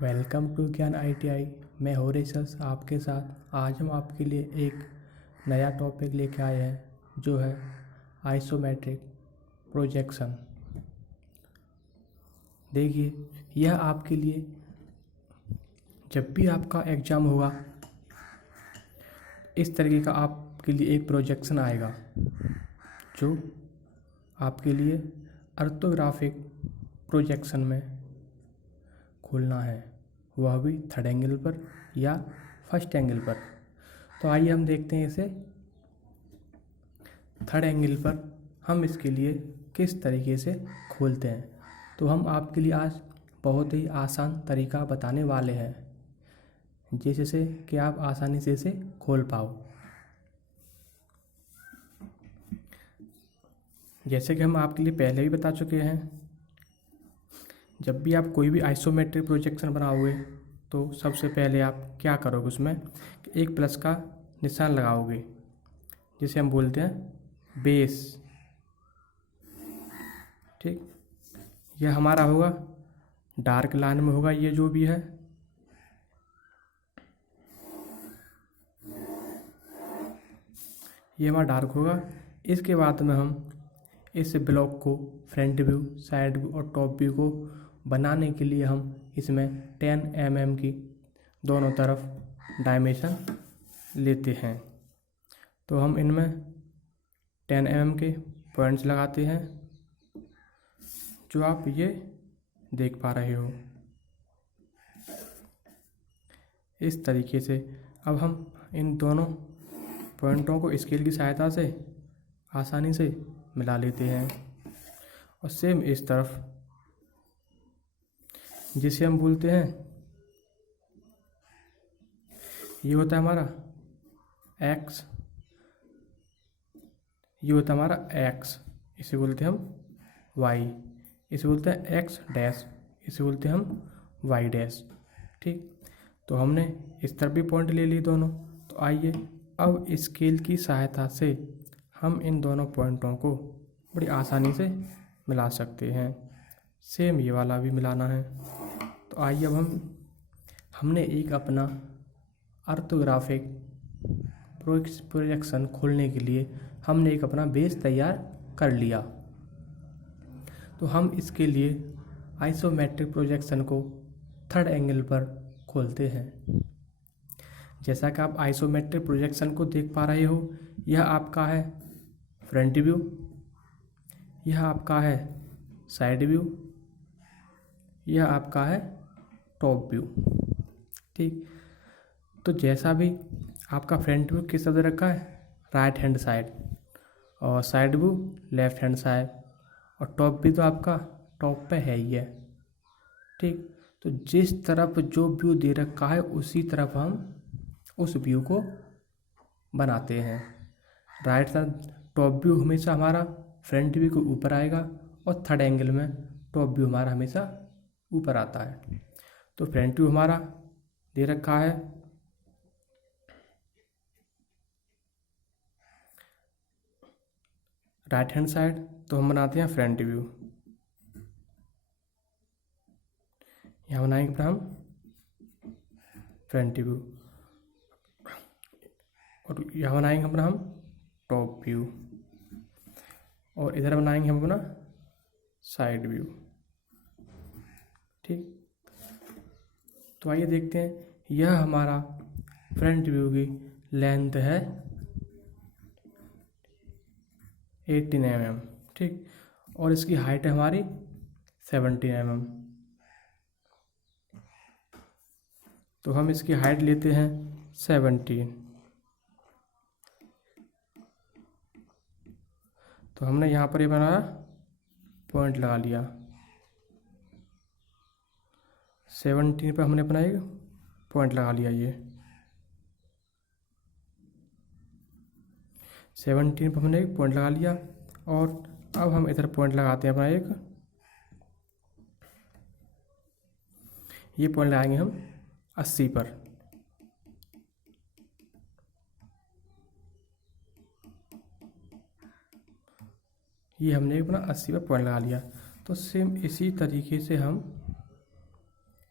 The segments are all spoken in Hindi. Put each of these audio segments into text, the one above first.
वेलकम टू ज्ञान ITI। मैं हॉरिसस आपके साथ। आज हम आपके लिए एक नया टॉपिक लेके आए हैं जो है आइसोमेट्रिक प्रोजेक्शन। देखिए, यह आपके लिए जब भी आपका एग्ज़ाम होगा इस तरीके का आपके लिए एक प्रोजेक्शन आएगा जो आपके लिए ऑर्थोग्राफिक प्रोजेक्शन में खोलना है, वह भी थर्ड एंगल पर या फर्स्ट एंगल पर। तो आइए हम देखते हैं इसे थर्ड एंगल पर हम इसके लिए किस तरीके से खोलते हैं। तो हम आपके लिए आज बहुत ही आसान तरीका बताने वाले हैं जिससे कि आप आसानी से इसे खोल पाओ। जैसे कि हम आपके लिए पहले भी बता चुके हैं, जब भी आप कोई भी आइसोमेट्रिक प्रोजेक्शन बनाओगे तो सबसे पहले आप क्या करोगे, उसमें एक प्लस का निशान लगाओगे जिसे हम बोलते हैं बेस। ठीक, यह हमारा होगा डार्क लाइन में होगा, ये जो भी है। ये हमारा डार्क होगा। इसके बाद में हम इस ब्लॉक को फ्रंट व्यू, साइड व्यू और टॉप व्यू को बनाने के लिए हम इसमें 10 mm की दोनों तरफ डायमेंशन लेते हैं। तो हम इनमें 10 mm के पॉइंट्स लगाते हैं जो आप ये देख पा रहे हो इस तरीके से। अब हम इन दोनों पॉइंटों को स्केल की सहायता से आसानी से मिला लेते हैं और सेम इस तरफ, जिसे हम बोलते हैं, ये होता है हमारा एक्स, ये होता है हमारा एक्स, इसे बोलते हैं हम वाई, इसे बोलते हैं एक्स डैश, इसे बोलते हैं हम वाई डैश। ठीक, तो हमने इस तरफ भी पॉइंट ले लिए दोनों। तो आइए अब स्केल की सहायता से हम इन दोनों पॉइंटों को बड़ी आसानी से मिला सकते हैं। सेम ये वाला भी मिलाना है। तो आइए अब हमने एक अपना ऑर्थोग्राफिक प्रोजेक्शन खोलने के लिए हमने एक अपना बेस तैयार कर लिया। तो हम इसके लिए आइसोमेट्रिक प्रोजेक्शन को थर्ड एंगल पर खोलते हैं। जैसा कि आप आइसोमेट्रिक प्रोजेक्शन को देख पा रहे हो, यह आपका है फ्रंट व्यू, यह आपका है साइड व्यू, यह आपका है टॉप व्यू। ठीक, तो जैसा भी आपका फ्रंट व्यू किस तरह रखा है, राइट हैंड साइड, और side view left hand side, और टॉप भी तो आपका टॉप पे है ही है। ठीक, तो जिस तरफ जो व्यू दे रखा है उसी तरफ हम उस व्यू को बनाते हैं। राइट साइड टॉप व्यू हमेशा हमारा फ्रंट व्यू के ऊपर आएगा और थर्ड एंगल में टॉप व्यू हमारा हमेशा ऊपर आता है। तो फ्रंट व्यू हमारा दे रखा है राइट हैंड साइड, तो हम बनाते हैं फ्रंट व्यू। यहाँ बनाएंगे फिर हम फ्रंट व्यू, और यहाँ बनाएंगे अपना हम टॉप व्यू, और इधर बनाएंगे हम अपना साइड व्यू। ठीक, तो आइए देखते हैं। यह हमारा फ्रंट व्यू की लेंथ है 18 mm। ठीक, और इसकी हाइट है हमारी 17 mm। तो हम इसकी हाइट लेते हैं 17। तो हमने यहाँ पर ये बनाया, पॉइंट लगा लिया 17 पे, हमने अपना एक पॉइंट लगा लिया। ये 17 पे हमने एक पॉइंट लगा लिया, और अब हम इधर पॉइंट लगाते हैं अपना एक, ये पॉइंट लगाएंगे हम 80 पर। ये हमने अपना 80 पर पॉइंट लगा लिया। तो सेम इसी तरीके से हम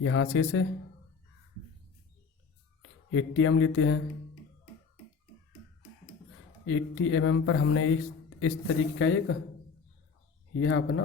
यहाँ से इसे 80 mm लेते हैं। 80 mm पर हमने इस तरीके का एक यह अपना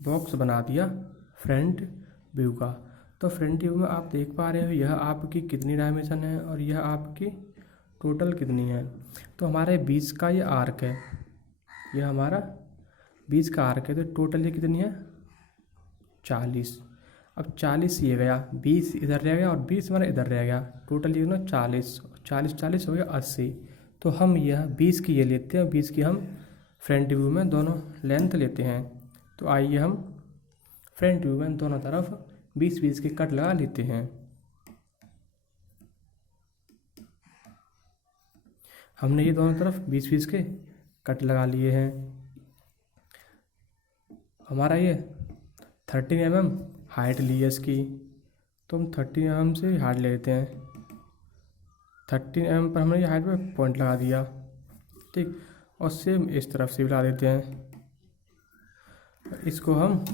बॉक्स बना दिया फ्रंट व्यू का। तो फ्रंट व्यू में आप देख पा रहे हो यह आपकी कितनी डायमेंशन है और यह आपकी टोटल कितनी है। तो हमारे 20 का ये आर्क है, यह हमारा 20 का आर्क है। तो टोटल ये कितनी है 40। अब 40 ये गया, 20 इधर रह गया और 20 हमारा इधर रह गया। टोटल ये ना 40 40 40 हो गया 80। तो हम यह 20 की ये लेते हैं, 20 की हम फ्रंट व्यू में दोनों लेंथ लेते हैं। तो आइए हम फ्रंट व्यू में दोनों तरफ 20-20 के कट लगा लेते हैं। हमने ये दोनों तरफ 20-20 के कट लगा लिए हैं। हमारा ये 13 mm हाइट ली है इसकी, तो हम 13 mm से हाइट ले लेते हैं। 13 mm पर हमने ये हाइट पे पॉइंट लगा दिया, ठीक। और सेम इस तरफ से भी लगा देते हैं। इसको हम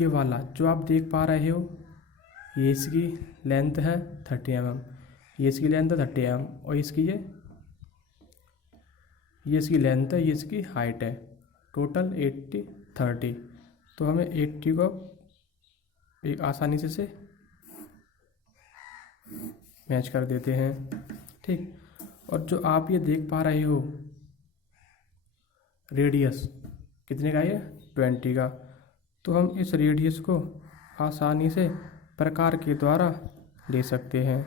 ये वाला जो आप देख पा रहे हो ये इसकी लेंथ है 30 mm, ये इसकी लेंथ है 30 mm और इसकी ये इसकी लेंथ है, ये इसकी हाइट है। टोटल 80 30। तो हमें 80 को एक आसानी से मैच कर देते हैं, ठीक। और जो आप ये देख पा रहे हो रेडियस कितने का है 20 का। तो हम इस रेडियस को आसानी से प्रकार के द्वारा ले सकते हैं।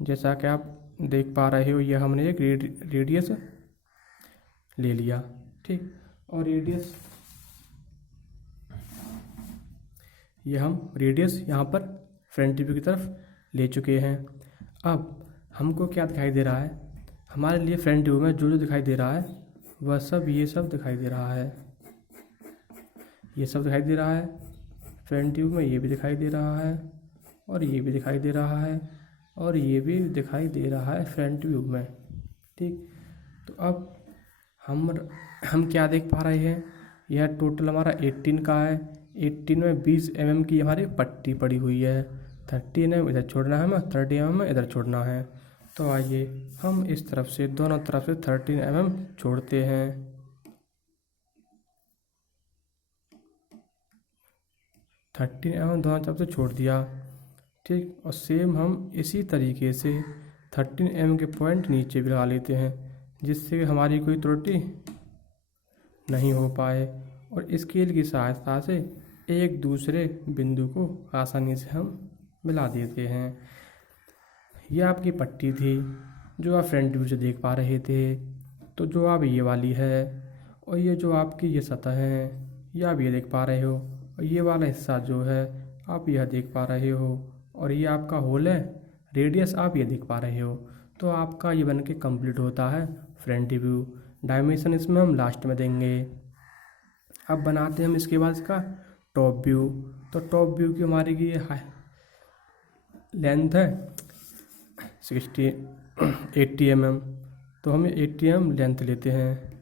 जैसा कि आप देख पा रहे हो यह हमने एक रेडियस ले लिया, ठीक। और रेडियस हम रेडियस यहाँ पर फ्रंट व्यू की तरफ ले चुके हैं। अब हमको क्या दिखाई दे रहा है, हमारे लिए फ्रंट व्यू में जो दिखाई दे रहा है वह सब ये सब दिखाई दे रहा है। ये सब दिखाई दे रहा है फ्रंट व्यू में, ये भी दिखाई दे रहा है और ये भी दिखाई दे रहा है और ये भी दिखाई दे रहा है फ्रंट व्यू में, ठीक। तो अब हम क्या देख पा रहे हैं, यह टोटल हमारा 18 का है। 18 में 20 mm की हमारी पट्टी पड़ी हुई है। 30 mm इधर छोड़ना है, हमें 30 mm इधर छोड़ना है। तो आइए हम इस तरफ से दोनों तरफ से 13 mm छोड़ते हैं। 13 mm दोनों तरफ से छोड़ दिया, ठीक। और सेम हम इसी तरीके से 13 mm के पॉइंट नीचे भी लगा लेते हैं, जिससे हमारी कोई त्रुटि नहीं हो पाए। और स्केल की सहायता से एक दूसरे बिंदु को आसानी से हम मिला देते हैं। यह आपकी पट्टी थी जो आप फ्रंट व्यू से देख पा रहे थे। तो जो आप ये वाली है और ये जो आपकी ये सतह है ये आप ये देख पा रहे हो, और ये वाला हिस्सा जो है आप यह देख पा रहे हो, और ये आपका होल है रेडियस आप ये देख पा रहे हो। तो आपका ये बन के कम्प्लीट होता है फ्रंट व्यू। डायमेंशन इसमें हम लास्ट में देंगे। अब बनाते हैं हम इसके बाद इसका टॉप व्यू। तो टॉप व्यू की हमारी की लेंथ है 80 mm। तो हम 80 mm लेंथ लेते हैं,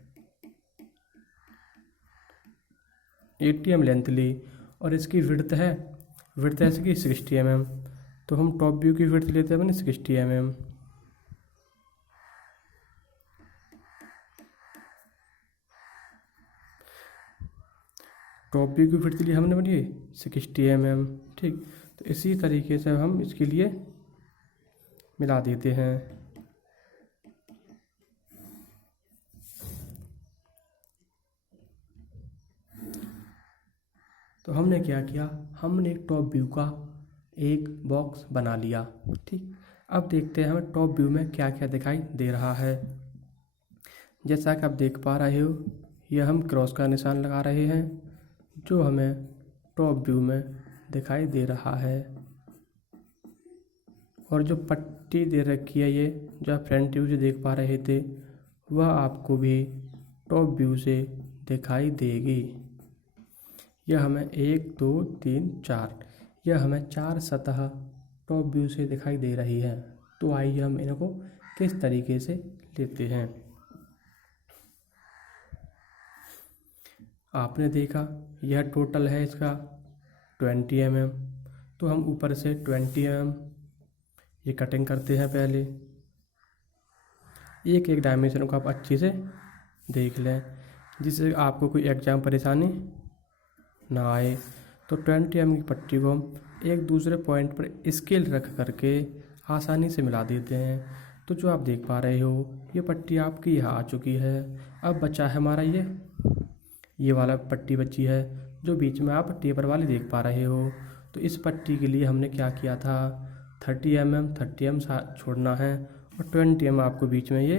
80 mm लेंथ ली। और इसकी विड्थ है इसकी 60 mm। तो हम टॉप व्यू की विड्थ लेते हैं अपने 60 mm। टॉप व्यू की विड्थ ली हमने बनी 60 mm, ठीक। तो इसी तरीके से हम इसके लिए मिला देते हैं। तो हमने क्या किया, हमने एक टॉप व्यू का एक बॉक्स बना लिया, ठीक। अब देखते हैं हमें टॉप व्यू में क्या क्या दिखाई दे रहा है। जैसा कि आप देख पा रहे हो यह हम क्रॉस का निशान लगा रहे हैं जो हमें टॉप व्यू में दिखाई दे रहा है। और जो पट्टी दे रखी है ये जो आप फ्रंट व्यू से देख पा रहे थे वह आपको भी टॉप व्यू से दिखाई देगी। यह हमें 1 2 3 4 यह हमें 4 सतह टॉप व्यू से दिखाई दे रही है। तो आइए हम इनको किस तरीके से लेते हैं। आपने देखा यह टोटल है इसका 20 mm, तो हम ऊपर से 20 mm ये कटिंग करते हैं। पहले एक एक डायमेंशन को आप अच्छे से देख लें, जिससे आपको कोई एग्जाम परेशानी ना आए। तो 20 mm की पट्टी को हम एक दूसरे पॉइंट पर स्केल रख करके आसानी से मिला देते हैं। तो जो आप देख पा रहे हो ये पट्टी आपकी यहाँ आ चुकी है। अब बचा है हमारा ये वाला पट्टी बची है जो बीच में आप टेपर वाली देख पा रहे हो। तो इस पट्टी के लिए हमने क्या किया था, 30 mm छोड़ना है और 20 mm आपको बीच में ये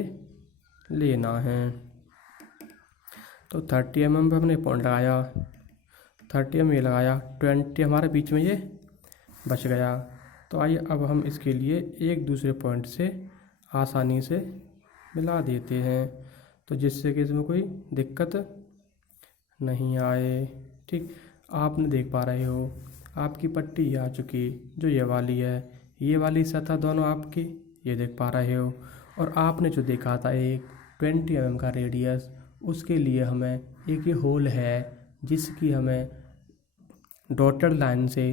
लेना है। तो 30 mm पर हमने पॉइंट लगाया, 30 mm ये लगाया, 20 हमारे बीच में ये बच गया। तो आइए अब हम इसके लिए एक दूसरे पॉइंट से आसानी से मिला देते हैं, तो जिससे कि इसमें कोई दिक्कत नहीं आए। ठीक, आपने देख पा रहे हो आपकी पट्टी आ चुकी जो ये वाली है, ये वाली सतह दोनों आपकी ये देख पा रहे हो। और आपने जो देखा था एक 20 mm का रेडियस, उसके लिए हमें एक ये होल है जिसकी हमें डॉटेड लाइन से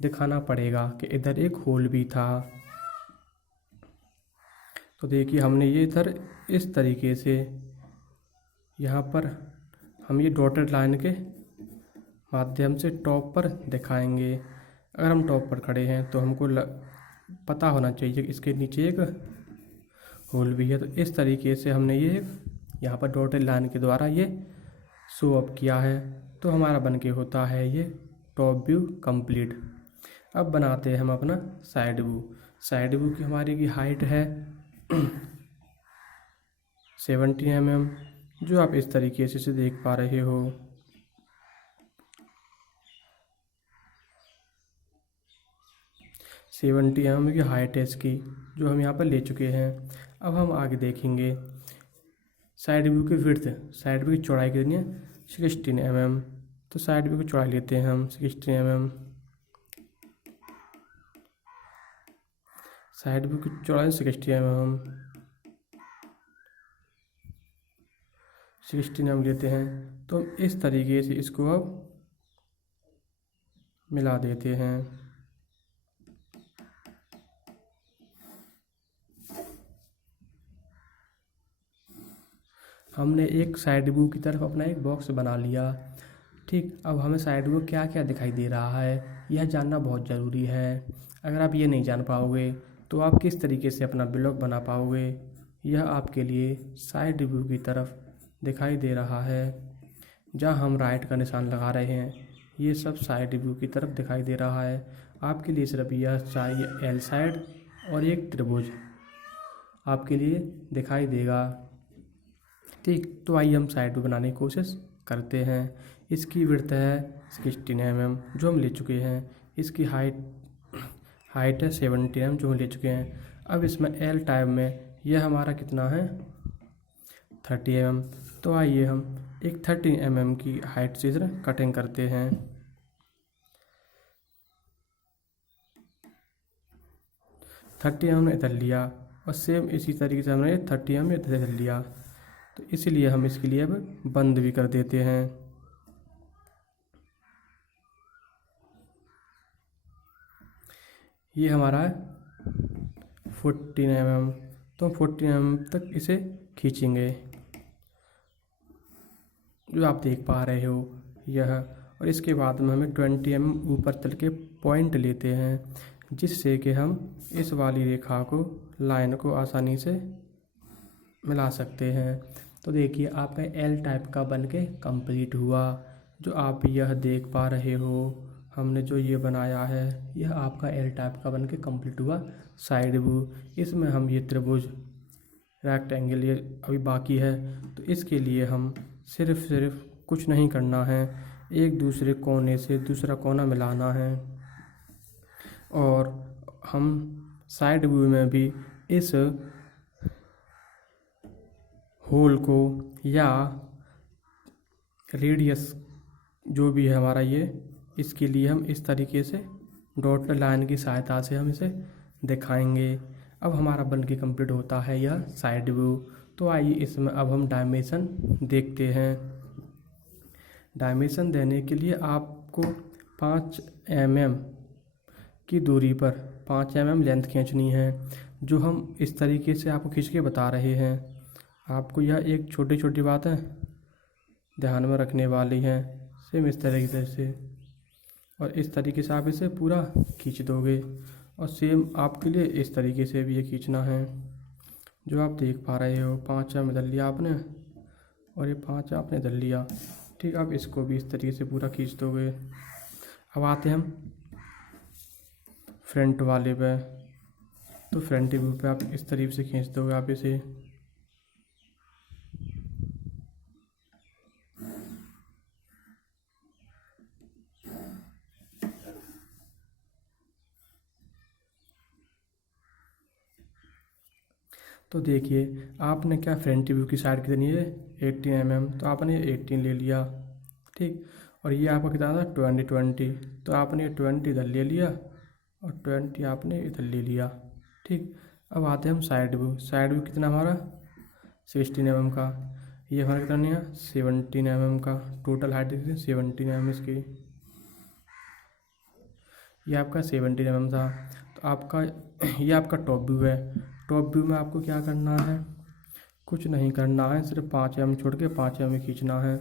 दिखाना पड़ेगा कि इधर एक होल भी था। तो देखिए हमने ये इधर इस तरीके से यहाँ पर हम ये डॉटेड लाइन के माध्यम से टॉप पर दिखाएंगे। अगर हम टॉप पर खड़े हैं तो हमको पता होना चाहिए कि इसके नीचे एक होल भी है। तो इस तरीके से हमने ये यहाँ पर डॉटेड लाइन के द्वारा ये शो अप किया है। तो हमारा बन के होता है ये टॉप व्यू कंप्लीट। अब बनाते हैं हम अपना साइड व्यू। साइड व्यू की हमारी की हाइट है 70 mm, जो आप इस तरीके से इसे देख पा रहे हो। सेवेंटी mm की हाइट है इसकी, जो हम यहाँ पर ले चुके हैं। अब हम आगे देखेंगे साइड व्यू की विड्थ। साइड व्यू की चौड़ाई कितनी है, 16 mm। तो साइड व्यू की चौड़ाई लेते हैं हम 16 mm। साइड व्यू की चौड़ाई 60 mm, 16 mm लेते हैं। तो इस तरीके से इसको अब मिला देते हैं। हमने एक साइड व्यू की तरफ अपना एक बॉक्स बना लिया। ठीक, अब हमें साइड व्यू क्या क्या दिखाई दे रहा है यह जानना बहुत ज़रूरी है। अगर आप ये नहीं जान पाओगे तो आप किस तरीके से अपना ब्लॉग बना पाओगे। यह आपके लिए साइड व्यू की तरफ दिखाई दे रहा है, जहाँ हम राइट का निशान लगा रहे हैं ये सब साइड व्यू की तरफ दिखाई दे रहा है। आपके लिए सिर्फ यह चाहिए एल साइड और एक त्रिभुज आपके लिए दिखाई देगा। ठीक, तो आइए हम साइड व्यू बनाने की कोशिश करते हैं। इसकी विड्थ है 16 mm जो हम ले चुके हैं। इसकी हाइट है 70 mm जो हम ले चुके हैं। अब इसमें एल टाइप में यह हमारा कितना है 30 mm। तो आइए हम एक 30 mm की हाइट से इधर कटिंग करते हैं। थर्टी हमने इधर लिया और सेम इसी तरीके से हमने 30 mm इधर लिया। तो इसलिए हम इसके लिए अब बंद भी कर देते हैं। ये हमारा है 14 mm, तो हम 14 mm तक इसे खींचेंगे, जो आप देख पा रहे हो यह। और इसके बाद में हमें 20 mm ऊपर तल के पॉइंट लेते हैं, जिससे कि हम इस वाली रेखा को लाइन को आसानी से मिला सकते हैं। तो देखिए आपका एल टाइप का बनके कंप्लीट हुआ। जो आप यह देख पा रहे हो हमने जो ये बनाया है यह आपका एल टाइप का बनके कंप्लीट हुआ साइड व्यू। इसमें हम ये त्रिभुज रेक्टेंगल ये अभी बाकी है, तो इसके लिए हम सिर्फ कुछ नहीं करना है, एक दूसरे कोने से दूसरा कोना मिलाना है। और हम साइड व्यू में भी इस होल को या रेडियस जो भी है हमारा ये, इसके लिए हम इस तरीके से डॉट लाइन की सहायता से हम इसे दिखाएंगे। अब हमारा बन के कंप्लीट होता है यह साइड व्यू। तो आइए इसमें अब हम डायमेंशन देखते हैं। डायमेंशन देने के लिए आपको 5 mm की दूरी पर 5 mm लेंथ खींचनी है, जो हम इस तरीके से आपको खींच के बता रहे हैं। आपको यह एक छोटी छोटी बातें ध्यान में रखने वाली हैं। सेम इस तरीके से, और इस तरीके से आप इसे पूरा खींच दोगे। और सेम आपके लिए इस तरीके से भी ये खींचना है, जो आप देख पा रहे हो। 5 mm धर लिया आपने, और ये 5 आपने धर लिया। ठीक, अब इसको भी इस तरीके से पूरा खींच दोगे। अब आते हैं हम फ्रंट वाले पे। तो फ्रंट व्यू पे आप इस तरीके से खींच दोगे आप इसे। तो देखिए आपने क्या फ्रंट व्यू की साइड कितनी है 18 mm, तो आपने 18 ले लिया। ठीक, और ये आपका कितना था 20, तो आपने 20 इधर ले लिया और 20 आपने इधर ले लिया। ठीक, अब आते हैं हम साइड व्यू। साइड व्यू कितना हमारा 16 mm का। ये हमारा कितना नहीं है 17 mm का। टोटल हाइट देखिए 17 mm इसकी। ये आपका 17 mm था। तो आपका ये आपका टॉप व्यू है। टॉप व्यू में आपको क्या करना है, कुछ नहीं करना है, सिर्फ 5 mm छोड़ के 5 mm खींचना है।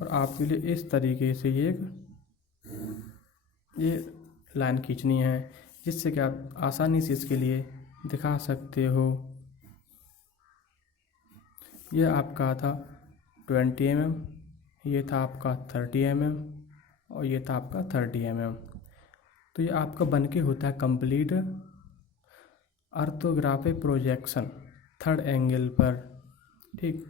और आपके लिए इस तरीके से ये लाइन खींचनी है, जिससे कि आप आसानी से इसके लिए दिखा सकते हो। ये आपका था 20 mm, ये था आपका 30 mm, और ये था आपका 30 mm। तो ये आपका बन के होता है complete orthographic projection third angle पर। ठीक,